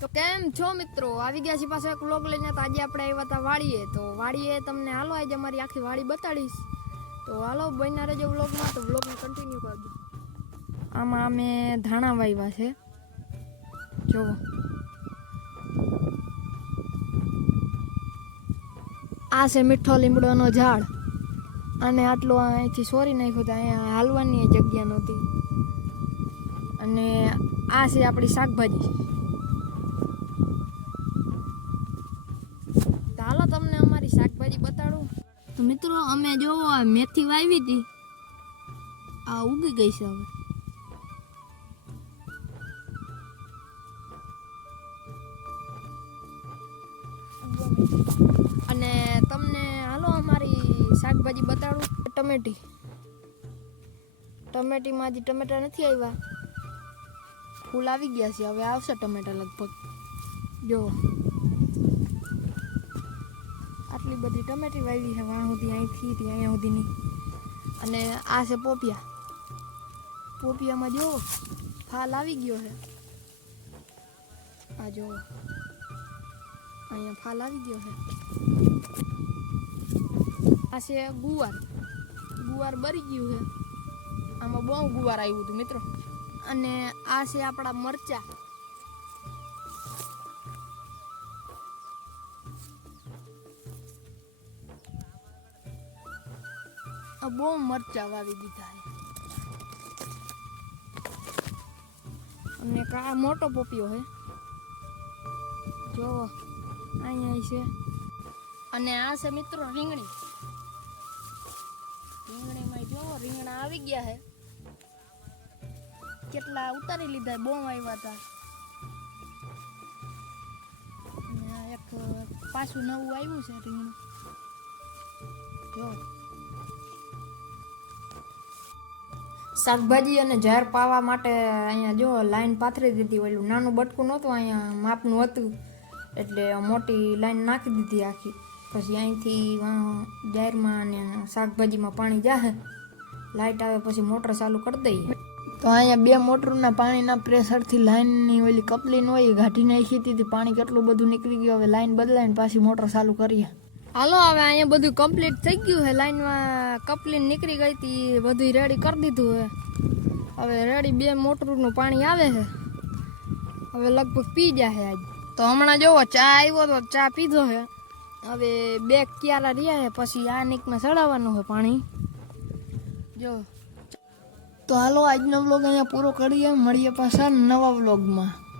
તો કેમ છો મિત્રો? આવી ગયા છે પાછો એક વ્લોગ લઈને તો આજે આપણે આવ્યા હતા વાડીએ. તો વાડીએ તમને હાલો, આજે અમારી આખી વાડી બતાડીશ. તો હાલો, બન્યા રહેજો વ્લોગમાં તો વ્લોગને કન્ટિન્યુ કરજો. આમાં અમે ધાણા વાવ્યા છે. જોવો. આ છે મીઠો લીમડોનો ઝાડ. અને આટલું અહીંથી સોરી નાખ્યું હતું અહીંયા હાલવાની જગ્યા નહોતી. અને આ છે આપણી શાકભાજી. મિત્રો, અમે જો મેથી વાવી હતી, આ ઉગી ગઈ છે હવે. અને તમને, હાલો અમારી શાકભાજી બતાડું. ટમેટી. ટમેટીમાં હજી ટમેટા નથી આવ્યા. ફૂલ આવી ગયા છે, હવે આવશે ટમેટા લગભગ. જો. બધી ટમેટી વાવી છે વાં સુધી અહીંથી અહીંયા સુધીની. અને આ છે પોપિયા. પોપિયામાં જો ફાલ આવી ગયો છે. આ જો અહીંયા ફાલ આવી ગયો છે. આ છે ગુવાર. ગુવાર બરી ગયું છે. આમાં બહુ ગુવાર આવ્યું હતું, મિત્રો. અને આ છે આપણા મરચા. બહુ મરચા વાવી દીધા છે. અને કા મોટો પોપિયો છે. જો અહીંયા છે. અને આ છે મિત્રો રીંગણી. રીંગણીમાં જો રીંગણા આવી ગયા છે. કેટલા ઉતારી લીધા બહુ આવ્યા હતા. એક પાછું નવું આવ્યું છે રીંગણું. જો શાકભાજી અને ઝાર પાવા માટે અહીંયા જો લાઈન પાથરી દીધી ઓલું નાનું બટકું નહોતું, અહીંયા માપનું હતું. એટલે મોટી લાઈન નાખી દીધી આખી. પછી અહીંથી જાહેરમાં અને શાકભાજીમાં પાણી જાહે. લાઇટ આવે પછી મોટર ચાલુ કરી દઈએ. તો અહીંયા બે મોટરના પાણીના પ્રેશરથી લાઈનની ઓલી કપલીન હોય ગાઢી નાખી હતી, પાણી કેટલું બધું નીકળી ગયું, હવે લાઈન બદલાઈને પાછી મોટર ચાલુ કરીએ. હાલો, હવે અહીંયા બધું કમ્પ્લીટ થઈ ગયું છે. લાઈનમાં કપલીન નીકળી ગઈ હતી બધું રેડી કરી દીધું છે. હવે રેડી બે મોટરનું પાણી આવે છે. હવે લગભગ પી જાય આજ. તો હમણાં જોવો, ચા આવ્યો તો ચા પીધો છે. હવે બે ક્યારા રહ્યા છે, પછી આ નીકમાં ચડાવવાનું છે પાણી. જો. તો હાલો, આજનો વ્લોગ અહીંયા પૂરો કરીએ. મળીએ પાછા નવા વ્લોગમાં